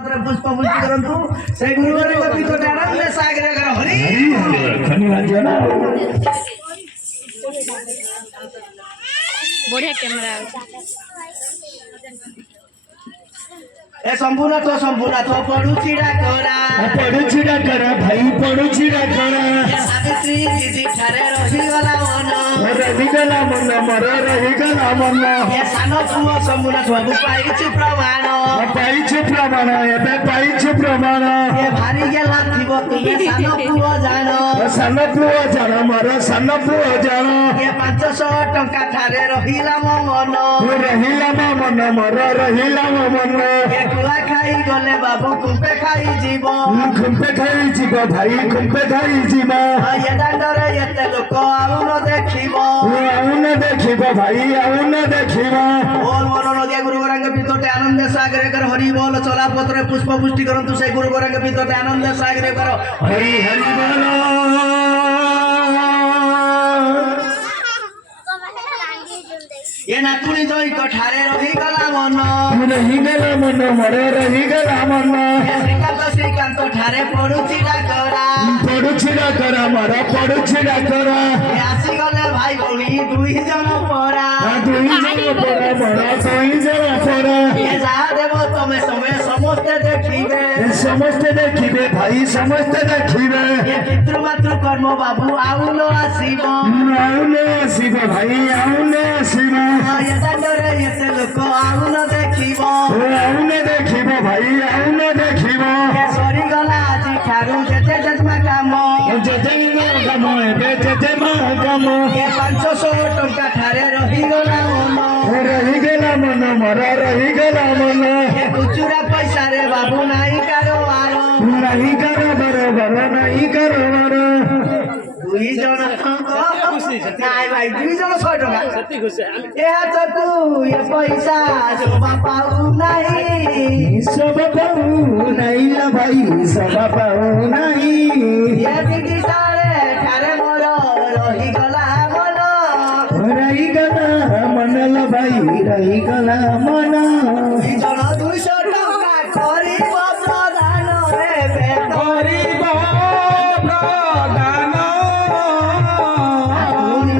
पुष्प पुष्टि करंतु से गुरुवार को पीतो आनंद में सागर कर हरि धन्यवाद जना बढ़िया कैमरा ए संपूर्ण तो पडुची डाकरा भाई पडुची डाकरा सावित्री दीदी ठारे रही गला मन मोर रहीगला मन ए सानो पुओ संपूर्ण बाबू पाइछु प्रमाण एबे पाइछु प्रमाण ए भारी गेला थिबो तुमे सानो पुओ जानो मोर सानो पुओ जानो ए 500 टंका ठारे रहिला मन मोर रहिला मन ए गुआ खाई गले बाबू कुंपे खाई जीव भाई खुंपे खाई जीव ये दांडरे एते लोक आउन देखिबो भाई आउन देखिबो बोल मोर नदिया गुरु गोरंग पितोटे आनंद सागरे कर हरि बोल चला पत्रे पुष्प पुष्टि करंतु से गुरु गोरंग पितोटे आनंद सागरे कर हरि हरि बोल ये नातुनी जोई कठारे रही गला मन मोर रहीगला मन श्रीकांत ठारे पडुची डाकरा मोर पडुची डाकरा आसी गले भाई भौणी दुई जन परा ये जा देबो तमे समस्ते देखिबे भाई समस्ते देखिबे ये पितृमातृ कर्म बाबू आउनो आसीबो भाई आउन आसीबो ये दांडरे एते लोक आउन देखिबो भाई आउन देखिबो ये सरी गला आजी ठारू जेते जजमा काम जेते महाकाम ये 500 टंका ठारे रही गला मन मोर रहीगला मन ये खुचुरा पैसा रे बाबू नाही कारोबार नहीं करो बरोबर नहीं करो दुई जन नाइ भाई दुई जन 100 टका ए हातकु ये पैसा सब पाऊ नाही ला भाई सब पाऊ नहीं ये दीदी तारे ठारे मोर रही गला मन ला भाई रहीगला मन दुई जन 200 टका करिब प्रदान हेबे गरीब प्रदान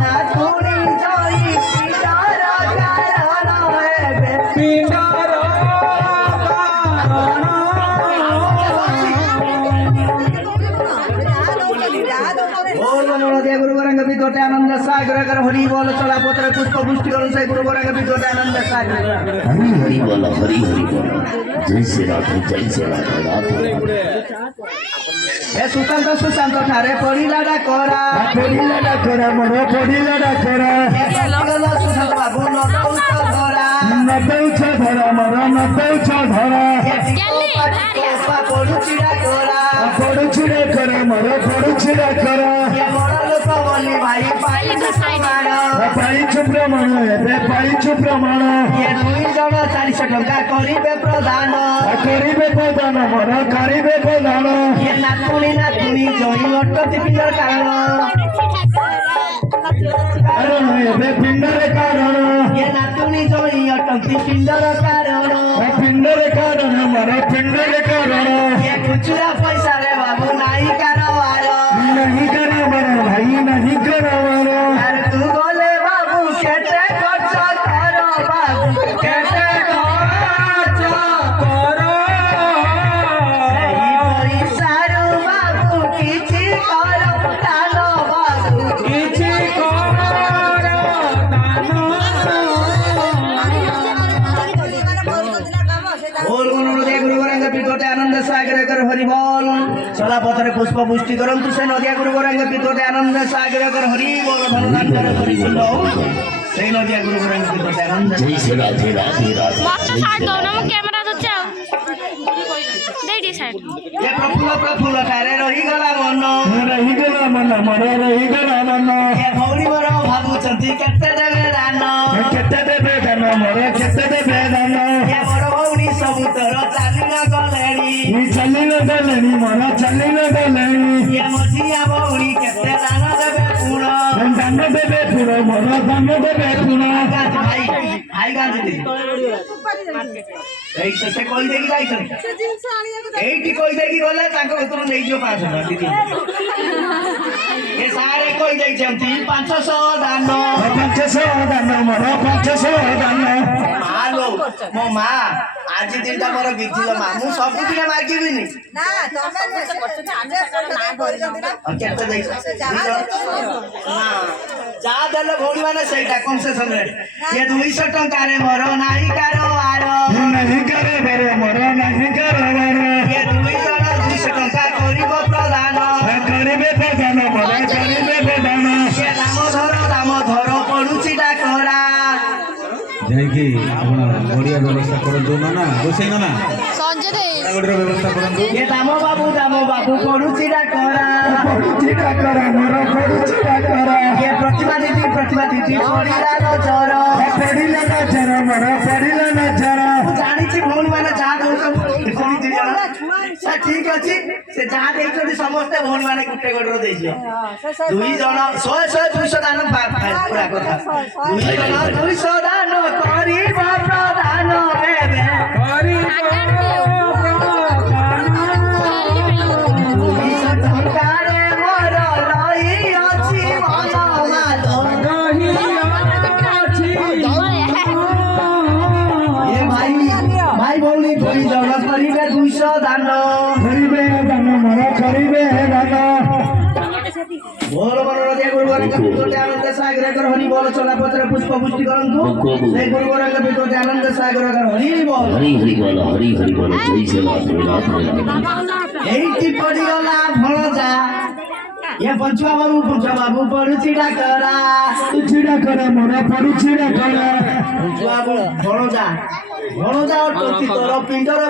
नातुनी जोई पितार कारण हेबे पिंडर गुरु गोरंग विदोटे आनंद सागर कर हरि बोल चला पत्र पुष्प पुष्टि करो से गुरु गोरंग विदोटे आनंद सागर हरि हरि बोल जय श्री राधे ए सुशांत ठारे पड़िला डाकरा मोर पड़िला डाकरा सुशांत बाबू नदौछ धरा मोर नदौछ धरा पड़ुची डाकरा पड़ुछि डाकरा मोर पड़ुछि डाकरा पाइछु प्रमाण एबे पाइछु प्रमाण ये दुई जन 400 टंका करिबे प्रदान मोर करिबे प्रदान ये नातुनी जोई अटति पिंडर कारण एबे पिंडर कारण ये नातुनी जोई अटति पिंडर कारण मोर पिंडर कारण ये खुचुरा पैसा रे बाबू नाही कारोबार नहीं करावर भाई नहीं करावर अरे तू बोले बाबू केते खर्च करो बाबू केते खर्च करो एही पैसा रो बाबू किछि करो तालो बाबू किछि करो बोल गुरुदेव गुरु गोरंग पितोटे आनंद सागर कर हरि बोल चला पथरे पुष्प पुष्टि करंतु से नदिया गुरु गोरंग पितोटे आनंद सागर कर हरि बोल धनदान कर हरि सुनो से नदिया गुरु गोरंग पितोटे आनंद जय श्री राधे मस्त साइड दो ना कैमरा तो चाओ दे दी साइड ये प्रफुल्ल ठारे रही गला मन मोर रहीगला मन ये भौरी मोर भाबु चंती केते देबे दान केते देबे दान मोर केते देबे दान ये मोर भौरी सब तर चाली न गलेनी चली न गलेनी मोर चली न गलेनी ये मझिया भौरी केते दान देबे पुण दान देबे पुरो मोर दान देबे पुरो भाई ଭାଇ ଗାଁ ଦିଦି ଏଇଠି ସେ କହିଦେଇକି ଯାଇଛନ୍ତି ଏଇଠି କହିଦେଇକି ଗଲେ ତାଙ୍କ ଭିତରୁ ନେଇଯିବ 500 ଟଙ୍କା ଦିଦି ଏ ସାରେ କହିଦେଇଛନ୍ତି 500 ଦାନ 500 ଦାନ ମୋର 500 ଦାନ ମାଲୋ ମୋ ମା ଆଜି ଦିନଟା ମୋର ବିଧିଲ ମା ମୁଁ ସବୁଦିନ ମାଗିବିନି କେତେ ଦେଇଛ ଯାହା ଦେଲେ ଭଉଣୀ ମାନେ ସେଇଟା କନସେସନ ରେ ଏ 200 ଟଙ୍କାରେ ମୋର ନାହିଁ କାରବାର ନାହିଁ କାରବାର ମୋର ନାହିଁ କାରବାର ଏ 200 ଟଙ୍କା କରିବ ପ୍ରଦାନ କରିବେ ପ୍ରଦାନ ମୋର କରିବେ ପ୍ରଦାନ ଏ ଦାମ ଧର ପଡୁଛି ଡାକରା ଯାଇକି ଆପଣ ବଢିଆ ବ୍ୟବସ୍ଥା କରନ୍ତୁ ନା ରୋଷେଇ ନା ସଞ୍ଜୟ ଦେଇ ଗୋଟିର ବ୍ୟବସ୍ଥା କରନ୍ତୁ ଏ ଦାମ ବାବୁ ପଡୁଛି ଡାକରା ମୋର ପଡୁଛି ଡାକରା ଏ ପ୍ରତିଭା ଦିଦି ପଡିଲା ନଜର ପଡିଲା ନଜର ମୋର ପଡିଲା ନଜର ମୁଁ ଜାଣିଛି ଭଉଣୀ ମାନେ ଯାହା ଦଉଛନ୍ତି ପୁଣି 2 ଜଣ ଠିକ ଅଛି ସେ ଯାହା ଦେଇଛନ୍ତି ସମସ୍ତେ ଭଉଣୀ ମାନେ ଗୋଟେ ଗୋଟର ଦେଇଯିବ 2 ଜଣ 100 200 ଦାନ ପୁରା କଥା 2 ଜଣ 200 ଦାନ କରିବ ପ୍ରଦାନ ଏବେ 200 ଟଙ୍କାରେ ମୋର ରହିଅଛି ମନ ମାଲୋ ଏ ଭାଇ ଭଉଣୀ 2 ଜଣ କରିବେ 200 ଦାନ କରିବେ ଦାନ ମୋର କରିବେ ଦାନ बोल मन नदिया गुरुवर का पितोटे आनंद सागर कर हरि बोल चला पत्र पुष्प पुष्टि करंतु से गुरुवर का पितोटे आनंद सागर कर हरि बोल हरि हरि बोल जय से राधे राधे एइटी पड़ी गला भणजा ये पंचुआ बाबू पड़ुची डाकरा चिड़ा करे मोरा पड़ुची डाकरा पंचुआ बाबू भणजा टोटी तोर पिंडर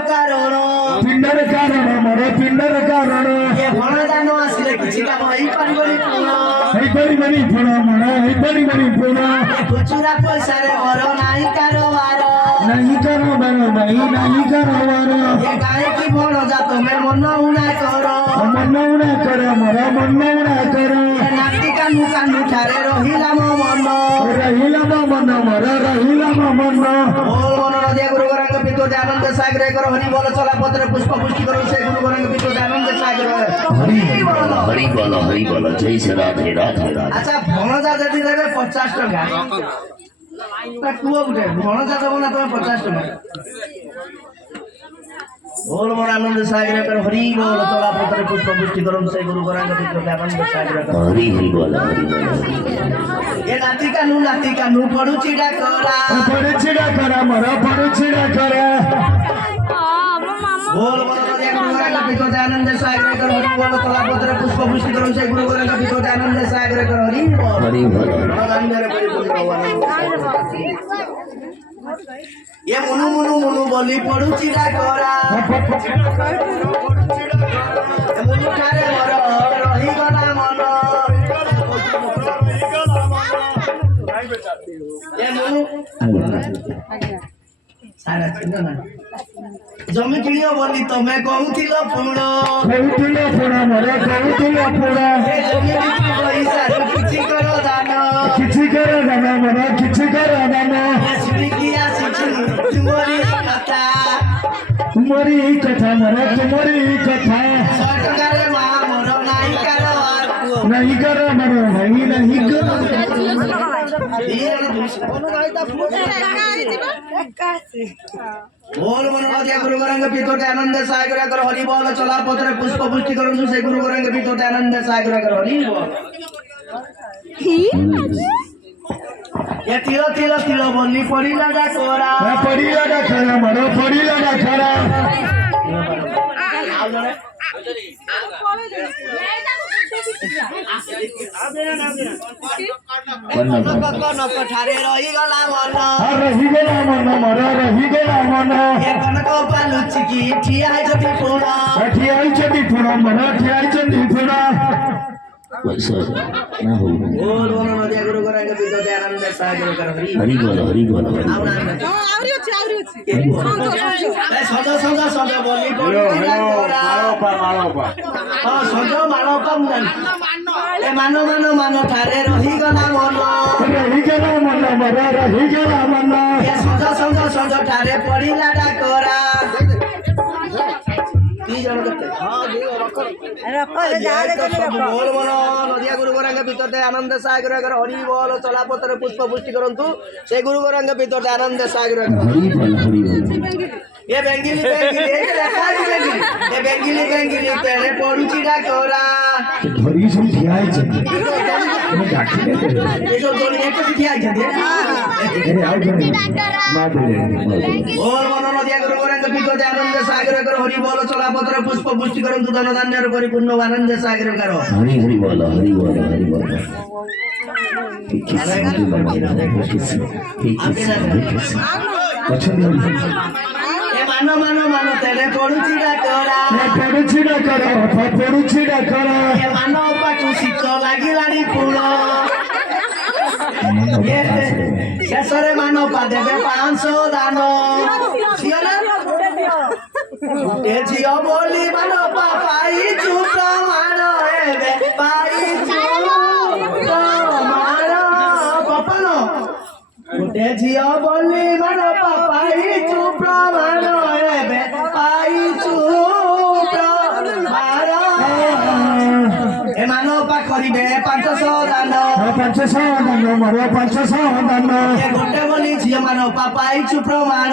कारण मोर पिंडर कारण ये भणजा न आसिले किछि काम होई परिबनी पूर्ण हेई परिबनी पूर्ण मोर हेई परिबनी पूर्ण खुचुरा पैसा रे मोर नाही कारोबार नहीं कारोबार ये गाय की भणजा तमे मन उना करो मोर मन उड़ा करो नाती कानू ठारे रहिला मो मन मोर रहिला मन बोल मन नदिया गुरु गरंग पितो आनंद सागर कर हरि बोल चला पत्र पुष्प पुष्टि करो से गुरु गरंग पितो आनंद सागर हरि बोल जय से राधे राधे अच्छा भणजा जदी देबे 50 टका ता कुओ गुटे भणजा देबो ना तमे 50 टका बोल मन आनंद सागर कर हरि बोल चला पत्र पुष्प पुष्टि करो से गुरु गरंग पितो आनंद सागर हरि बोल ये नाती कानू पड़ुची डाकरा मोर पड़ुची डाकरा बोल मन नदिया गुरु गरंग पितो आनंद सागर कर हरि बोल चला पत्र पुष्प पुष्टि करो से गुरु गरंग पितो आनंद सागर कर हरि बोल ये मुनु बोली पड़ुची डाकरा मुनु ठारे मोर रही गला मन ये मुनु सारा चिन्ह ना जमी किणियो बोली तमे कहूथिल पुण मोर कहूथिल पुण ए जमी पैसा किछि कर दान किछि कर दान मोर किछि कर दान सुनी किया सिखी तुमरी कथा तुमरी कथा मोर तुमरी कथा 100 टका रे मा मोर नाही कारोबार नहीं कर मोर नहीं कर बोल मन नदिया गुरु गरंग पितोटे आनंद सागर कर हरि बोल चला पत्र पुष्प पुष्टि करंतु से गुरु गरंग पितोटे आनंद सागर कर हरि बोल ये तिल बोली पड़िला डाकरा मोर पड़िला डाकरा कनक ठारे रही गला मन मोर रहीगला मन ये कनक पालुची की ठिया जति पुण मोर ठिया पुण पैसा ना हो बोल बोल नदिया गुरु गरंग पितोटे आनंद सागर कर हरि हरि बोल सज बोली पड़ुची डाकरा माळोपा हां सज माळोपा मुंडा ଏ ମାନ ମାନ ମାନ ଠାରେ ରହିଗଲା ମନ ରହିଗଲା ମନ ମୋର ରହିଗଲା ମନ ଏ ସଞ୍ଜ ସଞ୍ଜ ସଞ୍ଜ ଠାରେ ପଡ଼ିଲା ଡାକରା ଦି ଜଣ କେତେ ବୋଲ ମନ ନଦିଆ ଗୁରୁ ଗୋରାଙ୍କ ଭିତରେ ଆନନ୍ଦ ସାଗର ହରି ବୋଲ ଚଲାପଥରେ ପୁଷ୍ପ ପୁଷ୍ଟି କରନ୍ତୁ ସେ ଗୁରୁ ଗୋରାଙ୍କ ଭିତରେ ଆନନ୍ଦ ସାଗର হরি বল হরি বল ଏ ବେଙ୍ଗିଲି ବେଙ୍ଗିଲି ଏ ବେଙ୍ଗିଲି ବେଙ୍ଗିଲି ତେଣେ ପଡୁଛି ଡାକରା ଧରିକି ସବୁ ଠିଆ ହେଇଛନ୍ତି ଡାକିଲେ ଏସବୁ ଦୋଳି ଏକାଠି ଠିଆ ହେଇଛନ୍ତି ଆଉ ଜଣେ ମା ଦେଲେ ବୋଲ ମନ ନଦିଆ ଗୁରୁ ଗୋରାଙ୍କ ଭିତରେ ଆନନ୍ଦ ସାଗର ହରି ବୋଲ ଚଲାପଥରେ ପୁଷ୍ପ ପୁଷ୍ଟି କରନ୍ତୁ ଧନ ଧାନ୍ୟର ପରିପୂର୍ଣ୍ଣ ଆନନ୍ଦ ସାଗର হরি হরি বল হরি বল হরি বল ଅଛନ୍ତି ଏ ମାନ ମାନ ମାନ ତେଣେ ପଡୁଛି ଡାକରା ପଡୁଛି ଡାକର ପଡୁଛି ଡାକର ଏ ମାନ ପାଖୁ ଶୀତ ଲାଗିଲାଣି ଫୁଲ ଶେଷରେ ମାନ ପା ଦେବେ 500 ଦାନ ଝିଅ ନା ଏ ଝିଅ ବୋଲି ମାନ ପା ପାଇଛୁ ପ୍ରମାଣ ଏବେ ପାଇଛୁ ପ୍ରମାଣ କପନ ଗୋଟେ ଝିଅ ବୋଲି ମାନ ପା ପାଇଛୁ ପ୍ରମାଣ ଏବେ ପାଇଛୁ ପ୍ରମାଣ ଏ ମାନ ପା କରିବେ 500 ଦାନ 500 ଦାନ ମୋର 500 ଦାନ ଏ ଗୋଟେ ବୋଲି ଝିଅ ମାନ ପା ପାଇଛୁ ପ୍ରମାଣ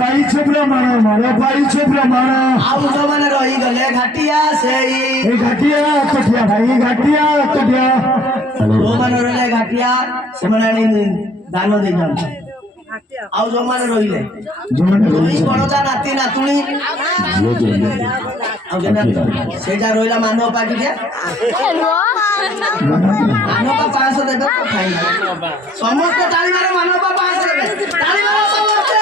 ପାଇଛୁ ପ୍ରମାଣ ମୋର ପାଇଛୁ ପ୍ରମାଣ ଆଉ ଯୋଉମାନେ ରହିଗଲେ ଘାଟିଆ ସେଇ এই ঘাটিয়া কটিয়া ভাই ঘাটিয়া কটিয়া ଯୋଉମାନେ ରହିଲେ ଘାଟିଆ ସେମାନେ ଆଣି ଦାନ ଦେଇଛନ୍ତି ଆଉ ଯୋଉମାନେ ରହିଲେ ଦୁଇ ବଣଟା ନାତି ନାତୁଣୀ ଆଉ ସେଇଟା ରହିଲା ମାନବ ପାଟିଆ ମାନବ 500 ଦେବେ ସମସ୍ତେ ତାଳିବାରେ ମାନବ 500 ଦେବେ ତାଳିବାରେ ସମସ୍ତେ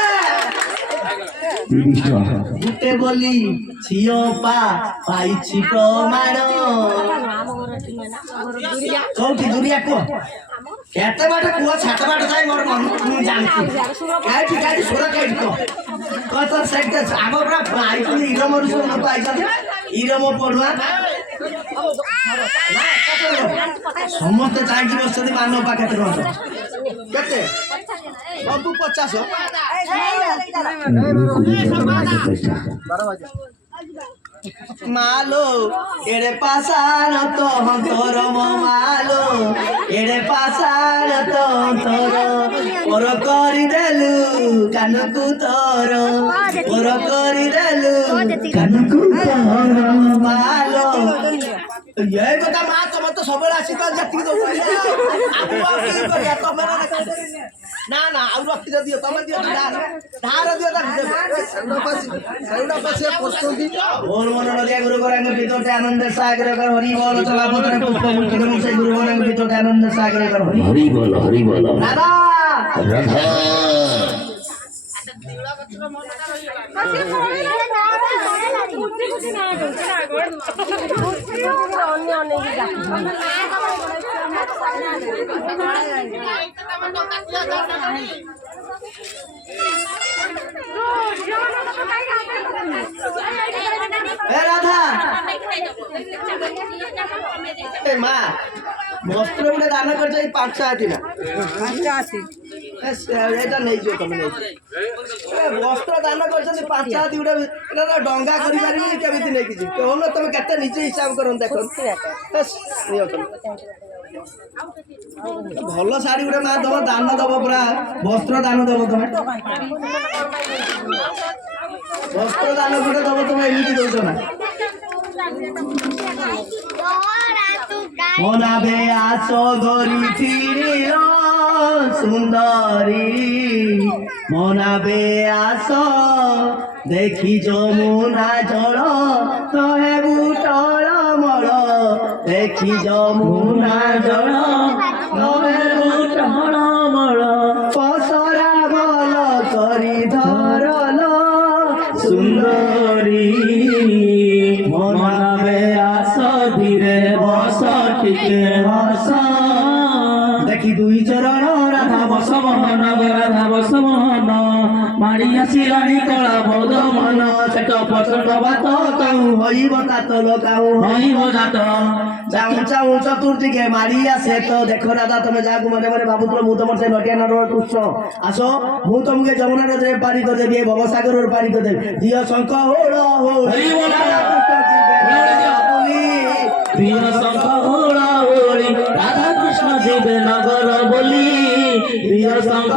30 টাকা ଗୋଟେ ବୋଲି ଝିଅ ପା ପାଇଛି ପ୍ରମାଣ କୋଉଠି ଦୁରିଆ କୁହ କେତେ ବାଟ କୁହ ଛାତ ବାଟ ଯାଇ ମୋର ମନ ମୁଁ ଜାଣିଛି କାହିଁକି କାହିଁକି ସୁର କାହିଁକି କୁହ ତ ସେଇଟା ଆମ ପୁରା ଆଇଛନ୍ତି ଇରମରୁ ସବୁ ଲୋକ ଆଇଛନ୍ତି ଇରମ ପଢୁଆ ସମସ୍ତେ ଚାହିଁକି ବସିଛନ୍ତି ମାନବ ପାଖରେ ରହୁଛ କେତେ ସବୁ 50 মালো এড়ে পাশার তো তোর মালো এড়ে পাশার তো তোর ওর করি দেলু কানকু তোর ওর করি দেলু কানকু তোর মালো এই কথা মা তোমার তো সবুজ আসি তো জাতি তমে না না আর রক্তি দিও তুমি দিও ধার দিও बोल मन नदिया गुरु गोरांग पितोटे आनंद सागर कर हरि बोल चला पत्र पुष्प मुक्ति करू से गुरु गोरांग पितोटे आनंद सागर कर हरि হরি বল दादा রাধা ए राधा ए मां वस्त्र गुडे दान कर जाई 580 ना 580 एटा नै जो तुम नै ए वस्त्र दान कर जने 580 गुडे एटा डंगा करि पारिबी केमिति नै किछि कोन तुम केते नीचे हिसाब करन देखो बस नियो तुम ଭଲ ଶାଢ଼ୀ ଗୋଟେ ମା ଦବ ଦାନ ଦବ ପୁରା ବସ୍ତ୍ର ଦାନ ଦବ ତମେ ବସ୍ତ୍ର ଦାନ ଗୋଟେ ଦବ ତମେ ଏମିତି ଦଉଛ ନା মোনাবে আসো গরি ফিরিল সুন্দরী মোনাবে আসো দেখি যমুনা জল নহে বুটল মল দেখি যমুনা জল নহে বুটল মল পসরা বল করি ধরল সুন্দরী মোনাবে আসো ধীরে বস টিকে হস দেখি দুই চরণ রাধা বসবহন রাধা বসবহন মাড়ি আসিলানি কলা বৌদ্ধ মন সেট পছন্দ বাত কাউ হইব তাত লোকাউ হইব যাত চাউ চাউ চতুর্দিকে মারি আছে তো দেখো দাদা তুমি যাক মনে মনে ভাবুত্র মু তোমার সেই নটিয়া নরর পুষ্প আসো মু তোমাকে যমুনা নদীরে পারি করে দেবি ভবসাগরের পারি করে দেবি দিয় শঙ্খ হোড় হরি বল। বলি প্রিয় শঙ্খ ওড়ি রাধা কৃষ্ণ জীবে নগর বলি প্রিয় শঙ্খ